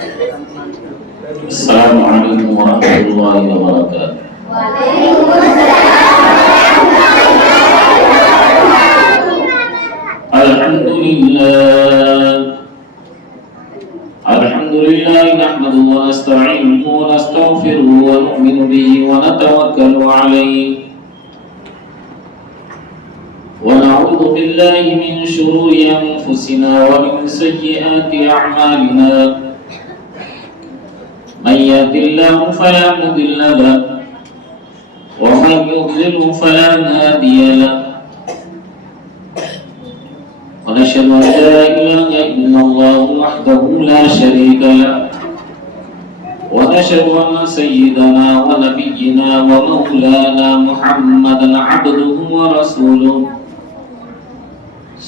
السلام علیکم ورحمۃ اللہ وبرکاتہ۔ الحمد لله نحمده ونستعينه ونستغفره ونؤمن به ونتوكل عليه ونعوذ بالله من شرور أنفسنا ومن سيئات أعمالنا من يهد الله فلا مضل له ومن يضلل فلا هادي له ونشهد أن لا إله إلا الله وحده لا شريك له ونشهد أن سيدنا ونبينا ومولانا محمدا عبده ورسوله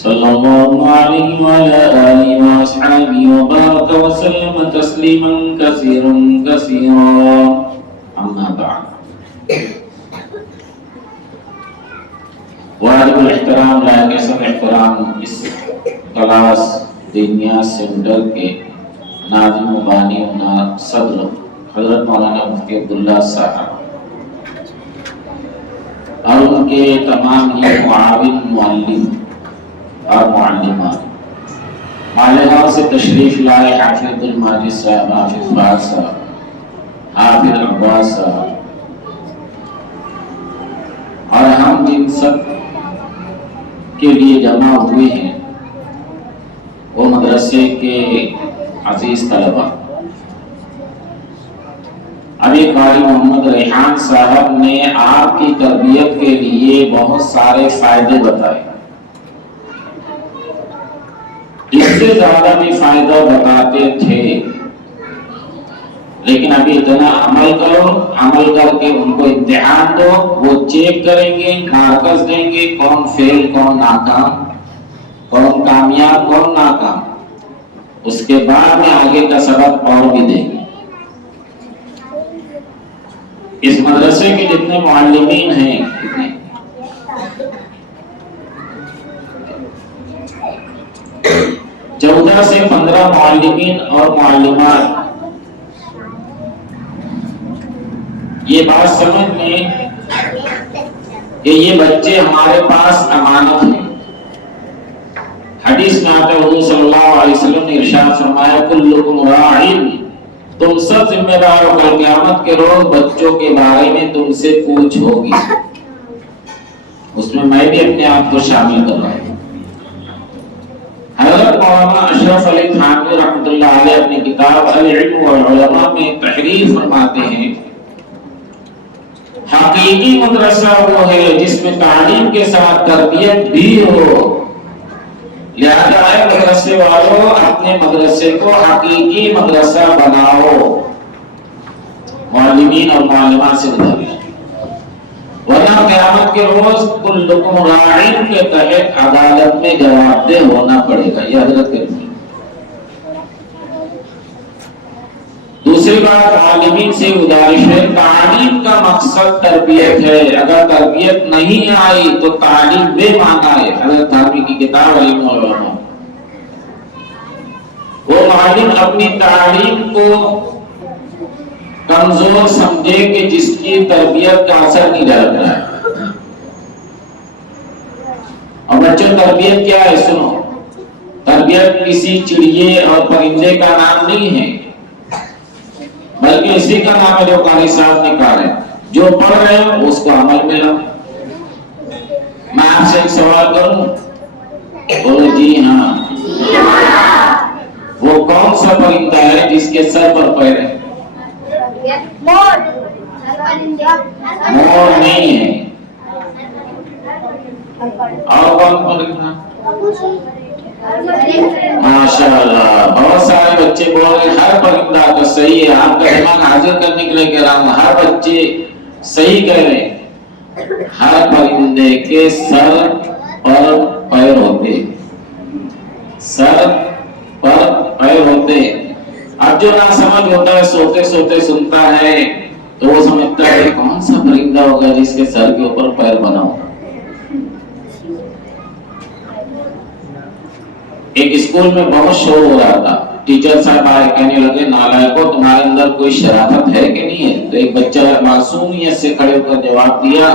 صلى الله عليه وعلى آله وأصحابه وبارك وسلم تسليما كثيرا كثيرا أما بعد واجب الاحترام لائق سب احترام اس کلاس دینیا سینٹر کے ناظم و بانی و صدر حضرت مولانا مفتی عبداللہ صاحب اور ان کے تمام ہی معاون معلم اور معلمات مالیگاؤں سے تشریف لائے حافظ الماجد صاحب، حافظ فاض صاحب، حافظ عباس صاحب، اور ہم جن سب کے لیے جمع ہوئے ہیں وہ مدرسے کے عزیز طلبہ۔ ابھی قاری محمد ریحان صاحب نے آپ کی تربیت کے لیے بہت سارے فائدے بتائے، اس سے زیادہ بھی فائدہ بتاتے تھے، لیکن ابھی اتنا عمل کرو، عمل کر کے ان کو امتحان دو، وہ چیک کریں گے، مارکس دیں گے، کون فیل کون ناکام، کون کامیاب کون ناکام، اس کے بعد میں آگے کا سبق اور بھی دیں گے۔ اس مدرسے کے جتنے معلمین ہیں 14 سے 15 معلمین اور معلمات یہ بات سمجھ لیں کہ یہ بچے ہمارے پاس امانت ہیں۔ حدیث میں آتا ہے حضور صلی اللہ علیہ وسلم نے ارشاد فرمایا کلکم راعٍ، تم سب ذمہ دار ہو، کل قیامت کے روز بچوں کے بارے میں تم سے پوچھ ہوگی، اس میں بھی اپنے آپ کو شامل کر رہا ہوں۔ حضرت مولانا اشرف علی تھانوی رحمۃ اللہ علیہ اپنی کتاب العلم والعلماء میں تحریر فرماتے ہیں حقیقی مدرسہ وہ ہے جس میں تعلیم کے ساتھ تربیت بھی ہو، لہذا اے مدرسے والوں اپنے مدرسے کو حقیقی مدرسہ بناؤ، معلمین اور معلمات سے گزارش، ورنہ قیامت کے روز کلکم راعٍ کے تحت عدالت میں جواب دہ ہونا پڑے گا۔ یہ حضرت کے دوسری بات عالمین سے گزارش ہے، تعلیم کا مقصد تربیت ہے، اگر تربیت نہیں آئی تو تعلیم بے معنی ہے۔ حضرت تھانوی کی کتاب علم والعلماء، وہ معلم اپنی تعلیم کو کمزور سمجھے کہ جس کی تربیت کا اثر نہیں ڈال رہا ہے۔ اور بچوں تربیت کیا ہے؟ سنو، تربیت کسی چڑیے اور پرندے کا نام نہیں ہے، بلکہ اسی کا نام ہے جو قاری صاحب نے کہا ہے، جو پڑھ رہے ہیں اس کو عمل میں لاؤ۔ میں آپ سے ایک سوال کروں، بولو جی ہاں، وہ کون سا پرندہ ہے جس کے سر پر پیر ہے؟ مور نہیں ہے۔ اور کون پرندہ؟ ماشاءاللہ، بہت سارے بچے بول رہے ہیں ہر پرندہ تو صحیح ہے، آپ کا دماغ حاضر کرنے کے لیے کہہ رہا ہوں، ہر بچے صحیح کہہ رہے ہیں، ہر پرندے کے سر پر پیر ہوتے، سر پر پیر ہوتے۔ اب جو نہ سمجھ ہوتا ہے سوتے سوتے سنتا ہے تو وہ سمجھتا ہے کون سا پرندہ ہوگا جس کے سر کے اوپر پیر بنا ہوگا۔ ایک اسکول میں بہت شور ہو رہا تھا، टीचर साहब आए, कहने लगे नालायकों तुम्हारे अंदर कोई शराफत है कि नहीं है? तो एक बच्चा मासूमियत से खड़े होकर जवाब दिया,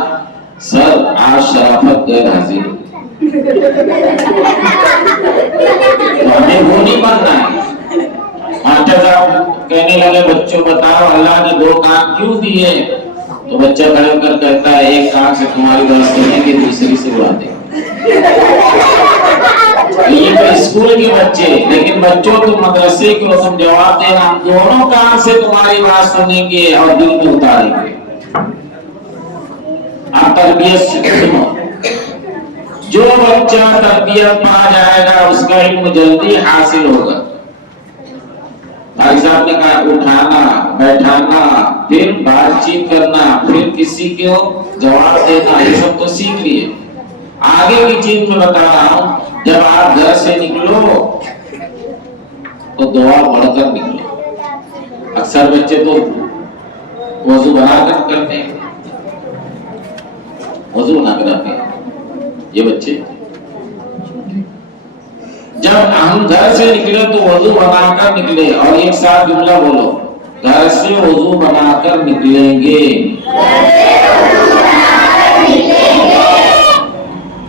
सर आज शराफत गैर हाजिर। तो हमें वो नहीं बनना है। मास्टर साहब कहने लगे बच्चों बताओ अल्लाह ने दो कान क्यों दिए? तो बच्चा खड़े होकर कहता है एक कान से तुम्हारी बात सुनेंगे, दूसरी से उड़ा देंगे। ये तो स्कूल के बच्चे, लेकिन बच्चों तुम मदरसे को तुम जवाब देना हम दोनों कान से तुम्हारी बात सुनेंगे और दिल में उतारेंगे। आप तरबियत सुनो, जो बच्चा तरबियत में आ जाएगा उसका इल्म जल्दी हासिल होगा। भाई साहब ने कहा उठाना, बैठाना, फिर बातचीत करना, फिर किसी को जवाब देना, ये सब तो सीख लिए। आगे की चीज में बता रहा हूं, जब आप घर से निकलो तो दुआ पढ़कर निकलो। अक्सर बच्चे तो वजू बनाकर करते हैं, वजू बना कर ये बच्चे जब हम घर से निकले तो वजू बनाकर निकले। और एक साथ जुमला बोलो, घर से वजू बनाकर निकलेंगे,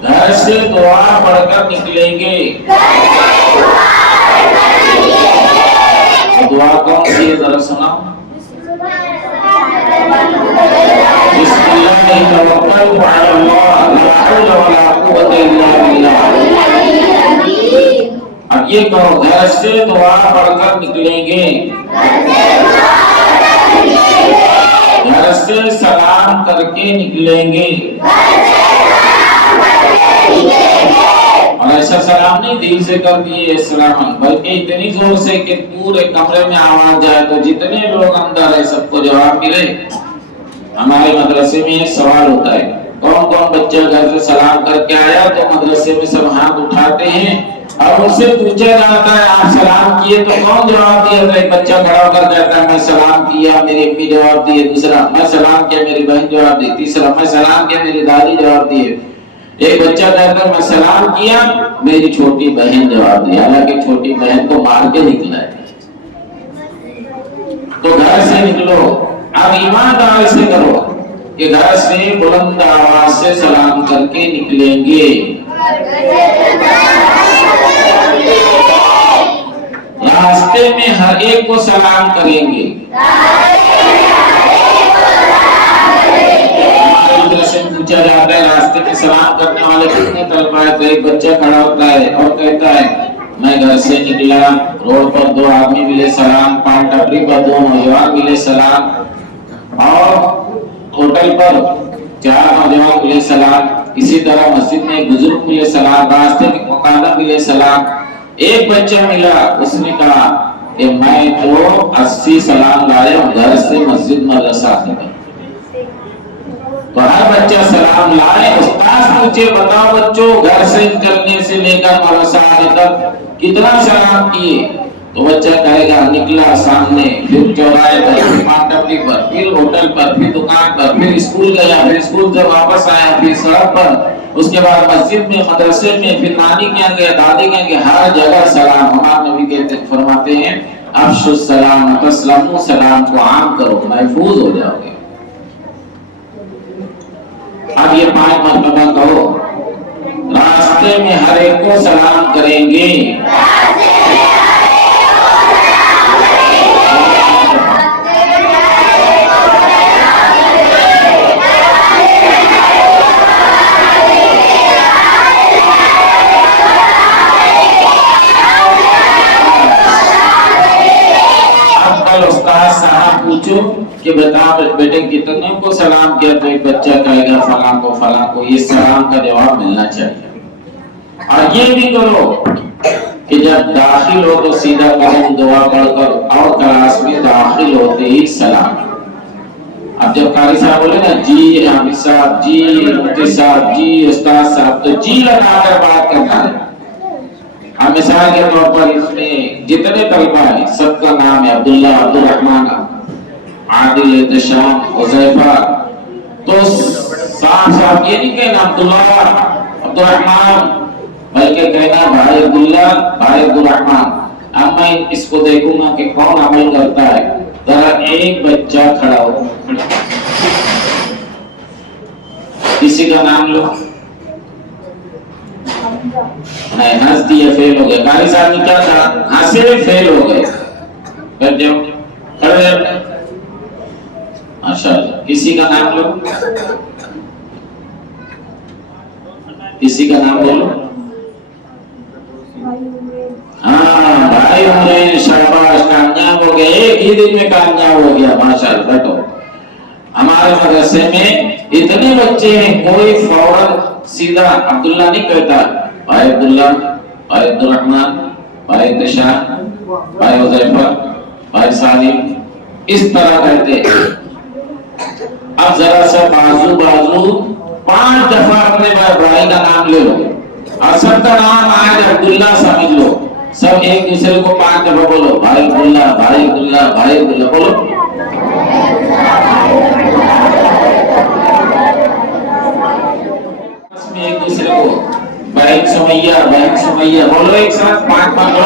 घर से दुआ पढ़कर निकलेंगे। दुआ कौन सी है जरा सुनाओ। अब ये कहो, घर से दुआ पढ़कर निकलेंगे, घर से सलाम करके निकलेंगे। और ऐसा सलाम नहीं दिल से कर दिए सलाम, बल्कि इतनी जोर से कि पूरे कमरे में आवाज जाए तो जितने लोग अंदर है सबको जवाब मिले। हमारे मदरसे में एक सवाल होता है, कौन कौन बच्चा घर से सलाम करके आया? तो मदरसे में सब हाथ उठाते हैं और उससे पूछा जाता है आप सलाम किए? तो कौन जवाब दिया? तो एक बच्चा खड़ा होकर कहता है मैं सलाम किया, मेरी अम्मी जवाब दिए। दूसरा मैं सलाम किया, मेरी बहन जवाब दी। तीसरा मैं सलाम किया, मेरी दादी जवाब दिए। एक बच्चा कहता है मैं सलाम किया, मेरी छोटी बहन जवाब दी। हालांकि छोटी बहन को मार के निकला है। तो घर से निकलो, अब ईमानदार से करो कि घर से बुलंद आवाज से सलाम करके निकलेंगे। रास्ते में हर एक को सलाम करेंगे। से पूछा जाता है रास्ते में सलाम करने वाले कितने तलबा है? तो एक बच्चा खड़ा होता है और कहता है मैं घर से निकला, रोड पर दो आदमी मिले सलाम, पान टपरी पर दो नौजवान मिले सलाम, और होटल पर 4 नौजवान मिले सलाम, इसी तरह मस्जिद में एक बुजुर्ग मिले सलाम, रास्ते में मुकादम मिले सलाम। एक बच्चा मिला, उसने कहा कि मैं तो 80 सलाम लाया घर से मस्जिद मदरसा तक। तो हर बच्चा सलाम लाए। उस्ताद पूछे बताओ बच्चों घर से निकलने से लेकर मदरसा आने तक कितना सलाम किए? तो बच्चा कहेगा निकला सामने, फिर चौराहे पर, फिर पानटपरी पर, फिर होटल पर, फिर दुकान पर, फिर स्कूल गया, फिर स्कूल से वापस आया, फिर सड़क पर, उसके बाद मस्जिद में, मदरसे में, फिर नानी के यहाँ गया, दादी के यहाँ, हर जगह सलाम। हमारे नबी कहते फरमाते हैं अफ्शुस सलाम तस्लमू, सलाम को आम करो महफूज हो जाओगे। अब ये 5 मरतबा कहो, रास्ते में हर एक को सलाम करेंगे, उस्ताद साहब पूछो कि बता बेटे कितने को सलाम किया? तो एक बच्चा कहेगा फलां को, फलां को। ये सलाम का जवाब मिलना चाहिए। और ये भी करो कि जब दाखिल हो तो सीधा कदम दुआ पढ़कर, और क्लास में दाखिल होते ही सलाम। अब जब कारी साहब बोले ना जी हामिद साहब, जी मुफ्ती साहब, जी उस्ताद साहब, तो जी लगाकर बात करना है। मिसाल के तौर पर इसमें जितने तलबा है सबका नाम है अब्दुल्ला, अब्दुल रहमान, आदिल, इत्तिशाम, हुज़ैफा। तो साहब ये नहीं कहना अब्दुल्ला, अब्दुल रहमान, बल्कि कहना भाई अब्दुल्ला, भाई अब्दुल रहमान। अब मैं इसको देखूंगा कि कौन अमल करता है। जरा एक बच्चा खड़ा हो, किसी का नाम लो। नहीं, हंस दिए, फेल हो गए। कारी साहब ने क्या था, हंसे फेल हो गए। कर जाओ, खड़े जाओ। माशाअल्लाह, किसी का नाम लो, किसी का नाम बोलो। हाँ भाई उमरेन, शाबाश, कामयाब हो गए, एक ही दिन में कामयाब हो गया, माशाअल्लाह। बैठो। हमारे मदरसे में इतने बच्चे हैं, कोई फौरन सीधा अब्दुल्ला नहीं कहता, भाई अब्दुल्ला, भाई अब्दुल रहमान, भाई तशा, भाई हुज़ैफा, भाई सालिम, इस तरह कहते। अब जरा सा बाजू बाजू 5 दफा अपने भाई का नाम ले लो, और सबका नाम आज अब्दुल्ला समझ लो। सब एक दूसरे को 5 दफा बोलो, भाई अब्दुल्ला, भाई अब्दुल्ला, भाई अब्दुल्ला बोलो। एक दूसरे को बहन सुमैया, बहन सुमैया बोलो, एक साथ 5 बोलो।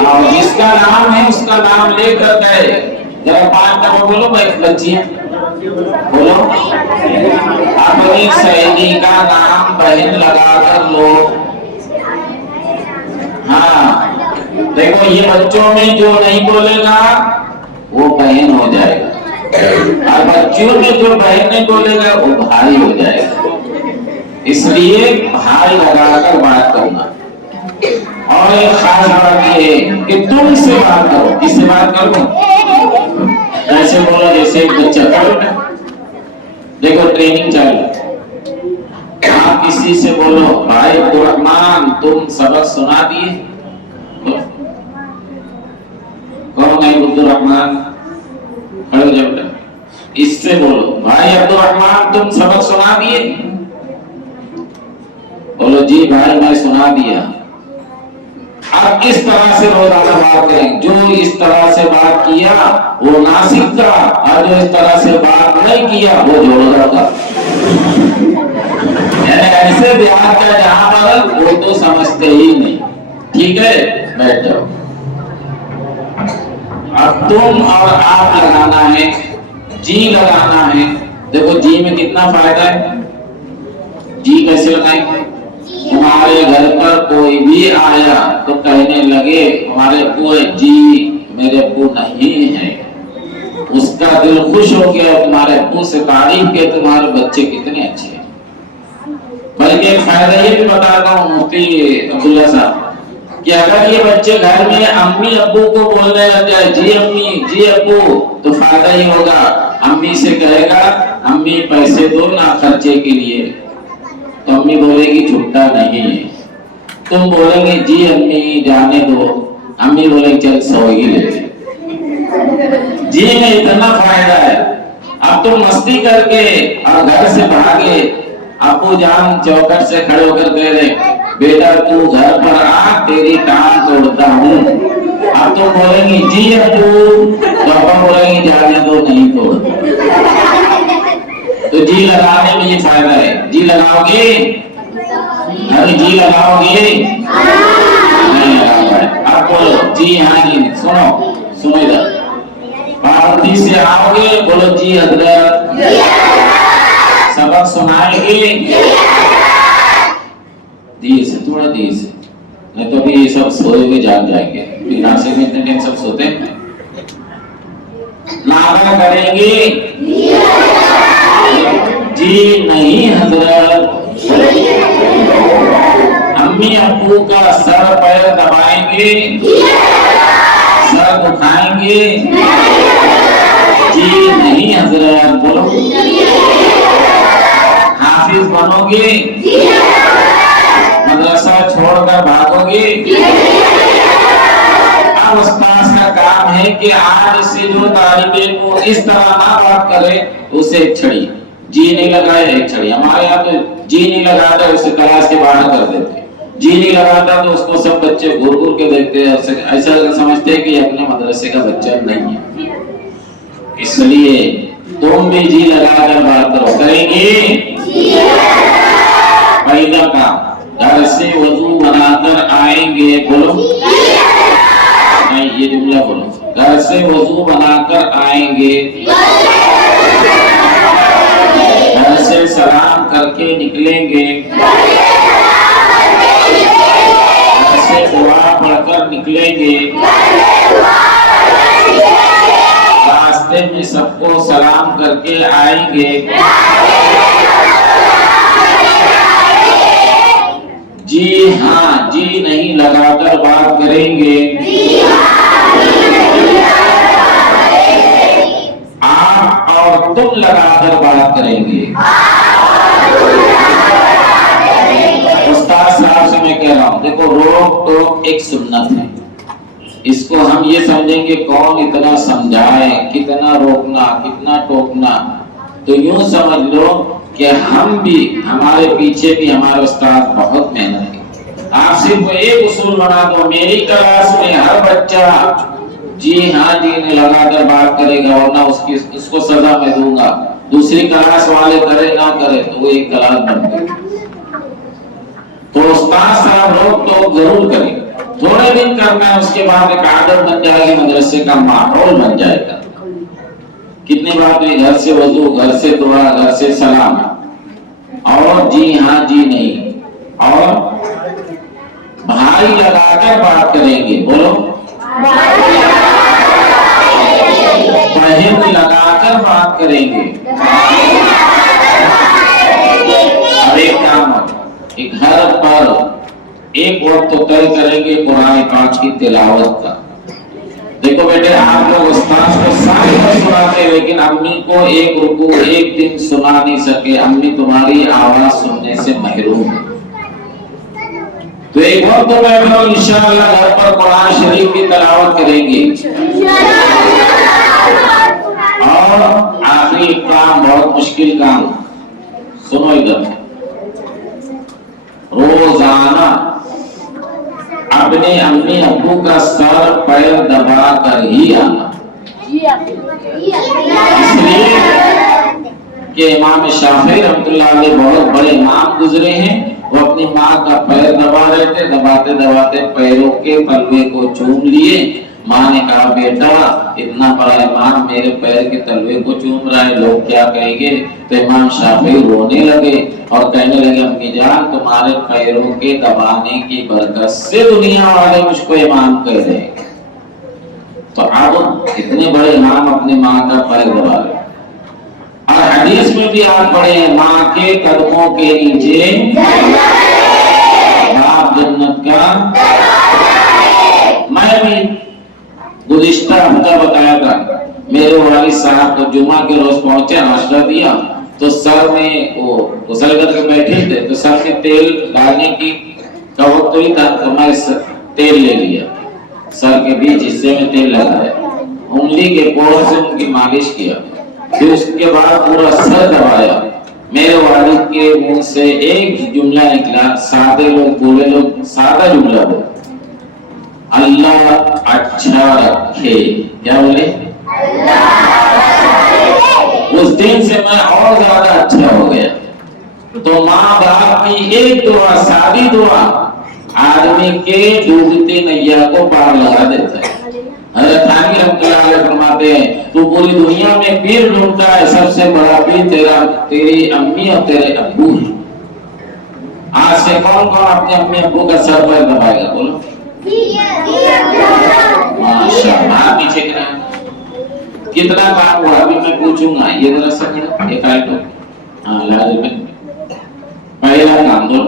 और जिसका नाम है उसका नाम लेकर गए, जरा 5 दफा बोलो। बच्ची बोलो, अपनी सहेली का नाम बहन लगाकर लो। हाँ देखो, ये बच्चों में जो नहीं बोलेगा वो बहन हो जाएगा, और बच्चियों में जो बहन नहीं बोलेगा वो भाई हो जाएगा। इसलिए भाई लगाकर बात करना। और एक खास बात ये है कि तुम इससे बात करो। किससे बात करो? ऐसे बोलो जैसे एक बच्चा करो। देखो ट्रेनिंग चालू। आप किसी से बोलो, भाई अब्दुल रहमान, तुम सबक सुना दिए। कौन है अब्दुल रहमान? खड़े हो जाओ। इससे बोलो, भाई अब्दुल रहमान, तुम सबक सुना दिए। बोलो जी भाई मैं सुना दिया। आप इस तरह से रोजाना बात करें। जो इस तरह से बात किया वो नासिक का, और जो इस तरह से बात नहीं किया वो जोड़ा का। ऐसे बिहार का जहां पर वो तो समझते ही नहीं। ठीक है, बैठ जाओ। अब तुम और आप लगाना है, जी लगाना है। देखो जी में कितना फायदा है। जी कैसे लगाएंगे? हमारे घर पर कोई भी आया तो कहने लगे हमारे अब्बू है। जी मेरे अब्बू नहीं है, उसका दिल खुश हो गया, तुम्हारे अब्बू से तारीफ के तुम्हारे बच्चे कितने अच्छे हैं। बल्कि एक फायदा ये भी बताता हूँ मुफ्ती अब्दुल्ला साहब, कि अगर ये बच्चे घर में अम्मी अब्बू को बोलने लग जाए, जी अम्मी, जी अब्बू, तो फायदा ये होगा, अम्मी से कहेगा अम्मी पैसे दो ना खर्चे के लिए, तो अम्मी बोलेगी छुट्टा नहीं है। तुम बोलेंगे जी अम्मी जाने दो, अम्मी बोलेगी चल 100 ही ले ले। जी में इतना फायदा है। अब तुम मस्ती करके और घर से भागे, अब्बू जान चौखट से खड़े होकर कह रहे बेटा तू घर पर आ, तेरी टांग तोड़ता हूँ। अब तुम बोलेंगी जी अब्बू, तो अब्बा बोलेंगे जाने दो नहीं तोड़। तो जी लगाने में ये फायदा है। जी लगाओगे? अरे जी लगाओगे? नहीं लगाओगे। अब बोलो जी हाँ जी। सुनो सुनो इधर, पार्टी से आओगे, बोलो जी हजरत। सबक सुनाएंगे धीरे से, थोड़ा धीरे से, नहीं तो भी ये सब सोए हुए जाग जाएंगे। नासिक में इतने दिन सब सोते हैं। नादा करेंगे जी नहीं हजरत। अम्मी अब्बू का सर पैर दबाएंगे, सर उठाएंगे, जी नहीं हजरत। बोलो हाफिज बनोगे, मदरसा छोड़कर भागोगे। अब उस्ताद का काम है कि आज से जो तालिबे को इस तरह ना बात करे, उसे एक छड़ी, जी नहीं लगाए एक छड़ी। हमारे यहाँ तो जी नहीं लगाता, उसे क्लास के बाहर कर देते। जी नहीं लगाता तो उसको सब बच्चे घूर घूर के देखते हैं, ऐसा समझते हैं कि अपने मदरसे का बच्चा नहीं है। इसलिए तुम भी जी लगाकर बात करो। करेंगे? पहला काम घर से वजू बनाकर आएंगे, बोलो नहीं, ये जुमला बोलो, घर से वजू बनाकर आएंगे, घर से सलाम करके निकलेंगे, घर से दुआ पढ़कर निकलेंगे, रास्ते में सबको सलाम करके आएंगे, जी हाँ जी नहीं लगाकर बात करेंगे, आप और तुम लगाकर बात करेंगे। उस्ताद साहब से मैं कह रहा हूँ, देखो रोक टोक एक सुन्नत है, इसको हम ये समझेंगे कौन इतना समझाए, कितना रोकना, कितना टोकना, तो यूं समझ लो कि हम भी, हमारे पीछे भी हमारे उस्ताद बहुत मेहनत है। आप सिर्फ एक उसूल बना दो, मेरी क्लास में हर बच्चा जी हाँ जी ने लगाकर बात करेगा, वरना उसको सजा मैं दूंगा। दूसरी क्लास वाले करे ना करे तो वो एक क्लास बन गई। तो उस्ताद साहब रोक टोक जरूर करें, थोड़े दिन करना है, उसके बाद एक आदत बन जाएगी, मदरसे का माहौल बन जाएगा। कितनी बात हुई, घर से वजू, घर से दुआ, घर से सलाम, और जी हाँ जी नहीं, और भाई लगाकर बात करेंगे, बोलो बहन लगाकर बात करेंगे। और एक काम, एक घर पर एक वक्त तो तय करेंगे कुरान पाक की तिलावत का। देखो बेटे, आप लोग उस्ताद को सारी बात सुनाते, लेकिन अम्मी को एक रुकू एक दिन सुना नहीं सके, अम्मी तुम्हारी आवाज सुनने से महरूम है। तो एक वक्त तो मैं इंशाअल्लाह घर पर कुरान शरीफ की तिलावत करेंगे। और आखिरी काम, बहुत मुश्किल काम, सुनो इधर, रोजाना अपने अम्मी अब्बू का सर पैर दबा कर ही आना। इसलिए कि इमाम शाफी रहमतुल्लाह अलैह बहुत बड़े इमाम गुजरे हैं, वो अपनी माँ का पैर दबा रहे थे, दबाते दबाते पैरों के तलवे को चूम लिए। माँ ने कहा, बेटा इतना बड़ा इमाम मेरे पैर के तलवे को चूम रहा है, लोग क्या कहेंगे? तो इमाम शाफी रोने लगे और कहने लगे, अम्मी जान तुम्हारे पैरों के दबाने की बरकत से दुनिया वाले मुझको इमाम कह रहे हैं। तो अब इतने बड़े इमाम अपनी माँ का पैर दबा रहे। और हदीस में भी आप पढ़े, माँ के कदमों के नीचे बाप जन्नत का। मैं भी गुज़िश्ता हफ्ता बताया था, मेरे वालिद साहब को जुमा के रोज पहुंचे, नाश्ता दिया, तो सर में वो गुसल करके बैठे थे, तो सर में तेल डालने की का वक्त ही था, तो मैं तेल ले लिया, सर के बीच हिस्से में तेल लगाया, उंगली के पोर से उनकी मालिश किया, फिर उसके बाद पूरा सर दबाया। मेरे वालिद के मुंह से एक जुमला निकला, सादे लोग, बूढ़े लोग सादा जुमला बोले, अल्लाह अच्छा रखे। क्या बोले? उस दिन से मैं और ज्यादा अच्छा हो गया। तो माँ बाप की एक दुआ, सादी दुआ, आदमी के डूबती नैया को पार लगा देता है। हज़रत थानी रहमतुल्लाह अलैह फरमाते हैं, तू पूरी दुनिया में पीर ढूंढता है, सबसे बड़ा पीर तेरी अम्मी और तेरे अब्बू है। आज से कौन कौन अपने अम्मी अब्बू का सर पर दबाएगा? बोलो माशाअल्लाह। पीछे कितना काम हुआ अभी मैं पूछूंगा, ये जरा सा एक आइटो। हाँ लाजिम। पहला काम दो,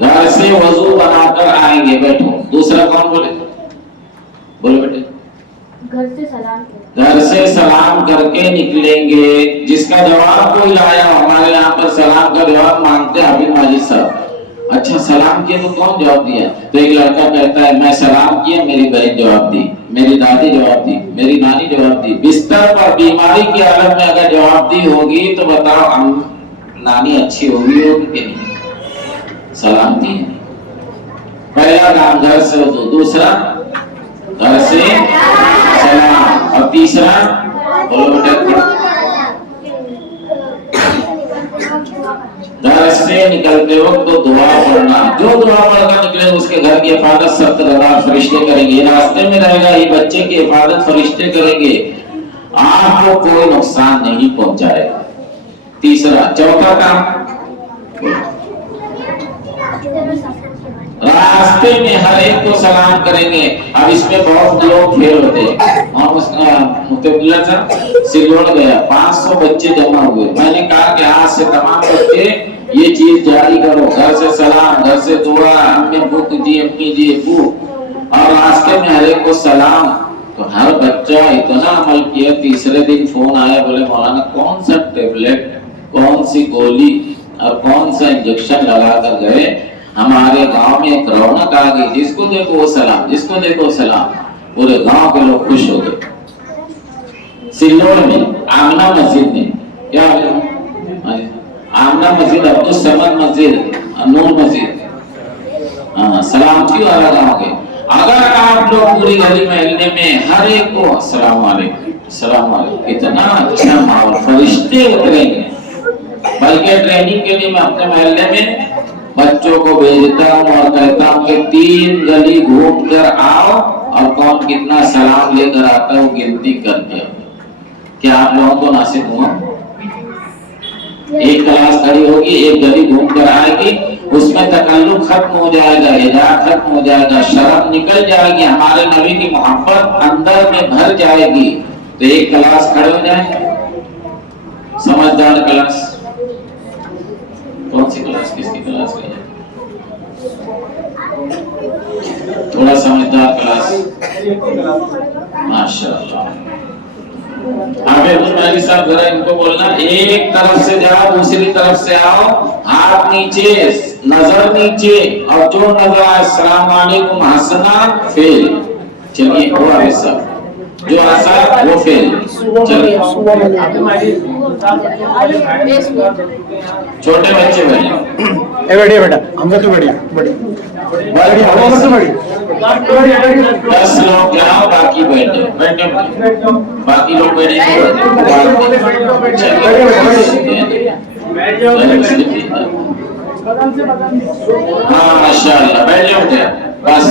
घर से वजू बनाकर आएंगे, बैठो। दूसरा कौन बोले? बोलो बेटे। घर से सलाम करके निकलेंगे। जिसका जवाब कोई लाया, हमारे यहाँ पर सलाम का जवाब मांगते हैं अभी माजिद साहब। अच्छा सलाम किया तो कौन जवाब दिया? तो एक लड़का कहता है मैं सलाम किया, मेरी बहन जवाब दी, मेरी दादी जवाब दी, मेरी नानी जवाब दी। बिस्तर पर बीमारी की हालत में अगर जवाब दी होगी तो बताओ नानी अच्छी होगी कि नहीं? सलाम दी। पहला काम घर से हो, दूसरा घर से सलाम, और तीसरा बोलो बेटा घर से سے نکلتے وقت تو دعا پڑھنا، جو دعا پڑھ کر نکلے اس کے گھر کی حفاظت 70,000 فرشتے کریں گے، راستے میں رہے گا یہ بچے کی حفاظت فرشتے کریں گے، آپ کو کوئی نقصان نہیں پہنچائے گا۔ تیسرا، چوتھا کام، راستے میں ہر ایک کو سلام کریں گے۔ اب اس میں بہت لوگ کھیل ہوتے ہیں، متبلہ تھا سلوڑ گیا، 500 بچے جمع ہوئے، میں نے کہا کہ آج سے تمام بچے یہ چیز جاری کرو، گھر سے سلام، گھر سے دعا، امی ابو جی، امی جی ابو، اور راستے میں ہر ایک کو سلام۔ تو ہر بچہ اتنا عمل کیا، تیسرے دن فون آیا، بولے مولانا کون سا ٹیبلٹ، کون سی گولی اور کون سا انجیکشن لگا کر گئے، ہمارے گاؤں میں ایک رونق آ گئی، جس کو دیکھو وہ سلام، جس کو دیکھو سلام، پورے گاؤں کے لوگ خوش ہو گئے۔ سلوڑ میں آمنہ مسجد میں کیا آمنہ مسجد، عبدالصمد مسجد، نور مسجد، سلام کیوں الگ آؤ گے؟ اگر آپ لوگ پوری گلی محلے میں ہر ایک کو السلام علیکم السلام علیکم، اتنا اچھا ماحول، فرشتے اتریں گے۔ بلکہ ٹریننگ کے لیے میں اپنے محلے میں بچوں کو بھیجتا ہوں اور کہتا ہوں کہ 3 گلی گھوم کر آؤ اور کون کتنا سلام لے کر آتا ہے وہ گنتی کر کے۔ کیا آپ لوگوں کو ناصب ہوا؟ ایک کلاس کھڑی ہوگی، ایک گلی گھوم کر آئے گی، اس میں تکلف ختم ہو جائے گا، حجاب ختم ہو جائے گا، شرم نکل جائے گی، ہمارے نبی کی محبت اندر میں بھر جائے گی۔ تو ایک کلاس کھڑے ہو جائیں، سمجھدار کلاس، کون سی کلاس، کس کی کلاس ہے؟ تھوڑا سمجھدار کلاس، ماشاءاللہ۔ عابد صاحب ذرا ان کو بولنا، ایک طرف سے جاؤ دوسری طرف سے آؤ، ہاتھ نیچے، نظر نیچے، اور جو نظر آئے السلام علیکم ہنسنا فیل۔ چلیے وہ عابد صاحب جو ہنسا وہ فیل۔ چلیے چھوٹے بچے بیٹھے بیٹا ہم تو بیٹھے 10 لوگ جاؤ، باقی بیٹھے بیٹھے، باقی لوگ بیٹھے۔ ہاں ماشاء اللہ، بیٹھ جاؤ بس۔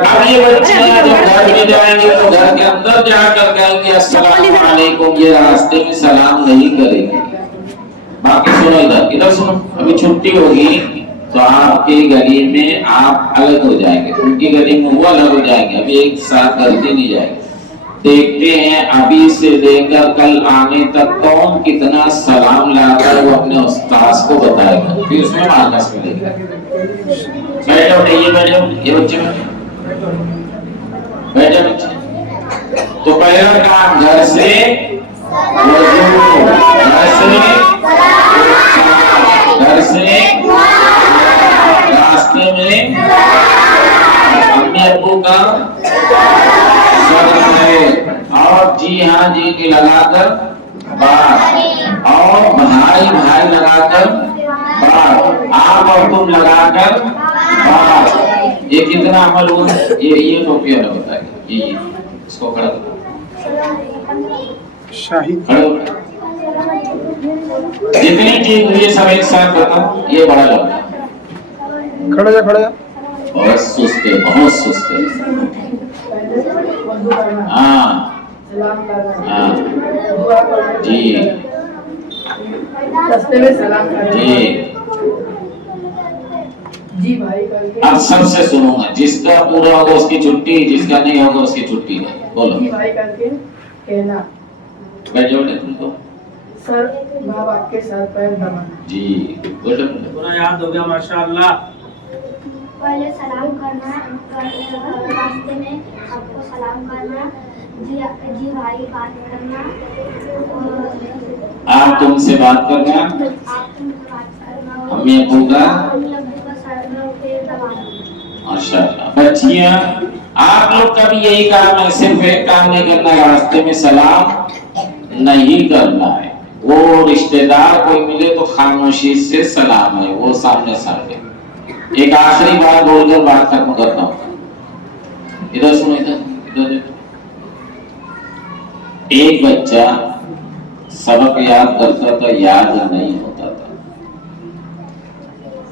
اب یہ بچیاں جب گھر میں جائیں گے تو گھر کے اندر جا کر کہیں گے السلام علیکم، یہ راستے میں سلام نہیں کرے گی۔ باقی سنو، ادھر سنو، ابھی چھٹی ہوگی تو آپ کی گلی میں آپ الگ ہو جائیں گے، ان کی گلی میں وہ الگ ہو جائیں گے، ابھی ایک ساتھ غلطی نہیں جائے گی۔ دیکھتے ہیں ابھی سے لے کر کل آنے تک کون کتنا سلام لا کر وہ اپنے استاذ کو بتائے گا، پھر اس میں مارکس ملے گا۔ بیٹھو یہ بیٹھو، یہ بچے بیٹھے بچے۔ تو پہلا کام گھر سے گھر سے راستے میں امی ابو کا اور جی ہاں جی کی لگا کر بات، اور بھائی بھائی لگا کر بات، آپ اور تم لگا کر بات۔ یہ کتنا عمل ہوا؟ یہ ٹوپی والا ہوتا ہے، یہ اس کو کھڑا شاہد جتنی چیز ہوئی سب ایک ساتھ بتاؤ، یہ بڑا لگتا ہے۔ کھڑا جا کھڑا جا، بہت سستے، بہت سستے۔ ہاں ہاں جی جی، اب سب سے سنوں گا، جس کا پورا ہوگا اس کی چھٹی، جس کا نہیں ہوگا اس کی چھٹی نہیں۔ بولو بیٹھ جاؤ تم کو سر، ماں باپ کے ساتھ پیر دبانا۔ جی بیٹھو، یاد ہو گیا ماشاءاللہ۔ پہلے سلام کرنا، راستے میں آپ کو سلام کرنا، جی بھائی بات کرنا، آپ تم سے بات کرنا، آپ تم سے بات کرنا، امی ابو کا سر میں پیر دبانا۔ ماشاءاللہ۔ بچیاں آپ لوگ کا بھی یہی کام ہے، صرف ایک کام نہیں کرنا، راستے میں سلام نہیں کرنا ہے۔ وہ رشتہ دار کوئی ملے تو خاموشی سے سلام ہے، وہ سامنے سامنے۔ ایک آخری بات بول کر بات ختم کرتا ہوں، ادھر سنو، ادھر ادھر ایک بچہ سبق یاد کرتا تھا، یاد نہیں ہوتا تھا،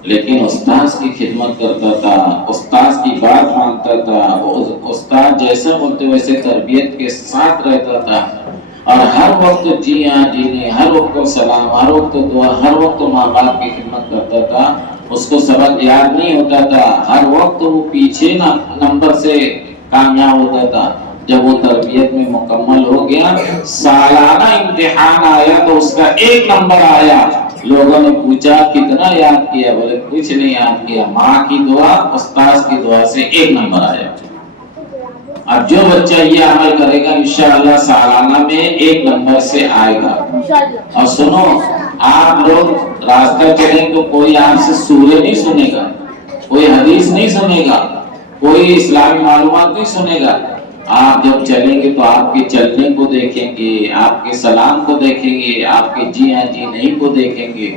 لیکن استاذ کی خدمت کرتا تھا، استاذ کی بات مانتا تھا، استاد جیسا بولتے ویسے تربیت کے ساتھ رہتا تھا، اور ہر وقت جی ہاں جی نہیں، ہر وقت سلام، ہر وقت دعا، ہر وقت ماں باپ کی خدمت کرتا تھا. اس کو سبق یاد نہیں ہوتا تھا، ہر وقت وہ پیچھے نمبر سے کامیاب ہوتا تھا. جب وہ تربیت میں مکمل ہو گیا، سالانہ امتحان آیا تو اس کا 1 نمبر آیا. لوگوں نے پوچھا کتنا یاد کیا؟ بولے کچھ نہیں یاد کیا، ماں کی دعا، استاذ کی دعا سے 1 نمبر آیا. اب جو بچہ یہ عمل کرے گا انشاءاللہ سالانہ میں 1 نمبر سے آئے گا. اور سنو، آپ لوگ راستہ چلیں تو کوئی آپ سے سورہ نہیں سنے گا، کوئی حدیث نہیں سنے گا، کوئی اسلامی معلومات نہیں سنے گا. آپ جب چلیں گے تو آپ کے چلنے کو دیکھیں گے، آپ کے سلام کو دیکھیں گے، آپ کے جی ہاں جی نہیں کو دیکھیں گے.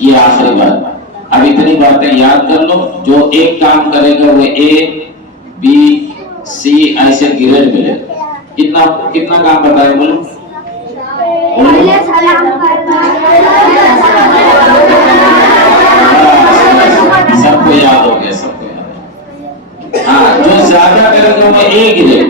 یہ آخری بات. اب اتنی باتیں یاد کر لو، جو ایک کام کرے گا وہ اے بی سی ایسے گریڈ ملے. کتنا کام بتائے بولو؟ پہلے سلام کرنا، سب کو یاد ہو گیا، سب کو یاد. ہاں، جو زیادہ کرے گا وہ اے گریڈ،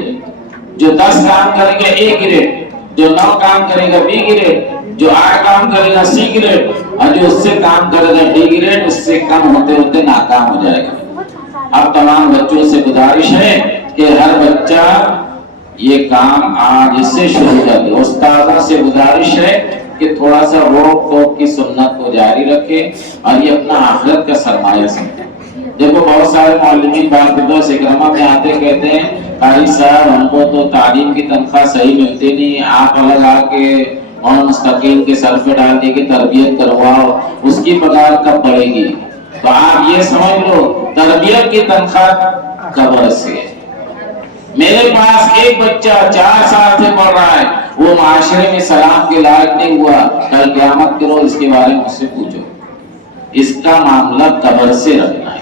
جو 10 کام کرے گا اے گریڈ، جو 9 کام کرے گا بی گریڈ، جو 8 کام کرے گا سی گریڈ، اور جو اس سے کام کرے گا ڈی گریڈ. اس سے کم ہوتے ہوتے ناکام ہو جائے گا. اب تمام بچوں سے گزارش ہے کہ ہر بچہ یہ کام آج سے شروع کر دے. استادوں سے گزارش ہے کہ تھوڑا سا روک ٹوک کی سنت کو جاری رکھے اور یہ اپنا آخرت کا سرمایہ سمجھے. دیکھو بہت سارے معلمین باقاعدہ اکرامہ میں آتے کہتے ہیں قاری صاحب ہم کو تو تعلیم کی تنخواہ صحیح ملتی نہیں، آپ الگ آ کے اور مستقیم کے سر پہ ڈال دی کہ تربیت کرواؤ، اس کی پگار کب بڑھے گی؟ تو آپ یہ سمجھ لو تربیت کی تنخواہ قبر سے ہے. میرے پاس ایک بچہ 4 سال سے پڑھ رہا ہے، وہ معاشرے میں سلام کے لائق نہیں ہوا، کل قیامت کے روز اس کے بارے میں مجھ سے پوچھو. اس کا معاملہ قبر سے رکھنا ہے،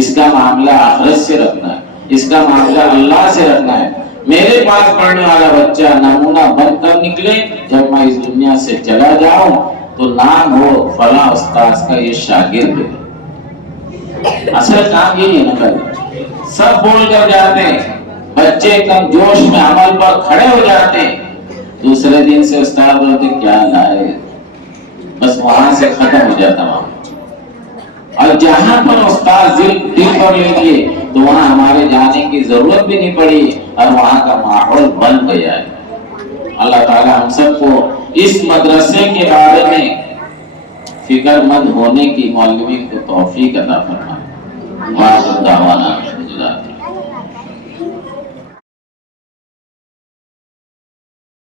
اس کا معاملہ آخرت سے رکھنا ہے، اس کا معاملہ اللہ سے رکھنا ہے. میرے پاس پڑھنے والا بچہ نمونہ بن کر نکلے، جب میں اس دنیا سے چلا جاؤں تو نام ہو فلاں استاذ کا یہ شاگرد ہے. اصل کام یہی ہے نا بھائی. سب بول کر جاتے ہیں، بچے ایک دم جوش میں عمل پر کھڑے ہو جاتے ہیں، دوسرے دن سے استاد بولتے کیا لائے، بس وہاں سے ختم ہو جاتا وہاں. اور جہاں پر استاد دل پر لیں گے تو وہاں ہمارے جانے کی ضرورت بھی نہیں پڑی اور وہاں کا ماحول بن گیا ہے. اللہ تعالی ہم سب کو اس مدرسے کے بارے میں فکر مند ہونے کی معلمین کو توفیق عطا فرمائے.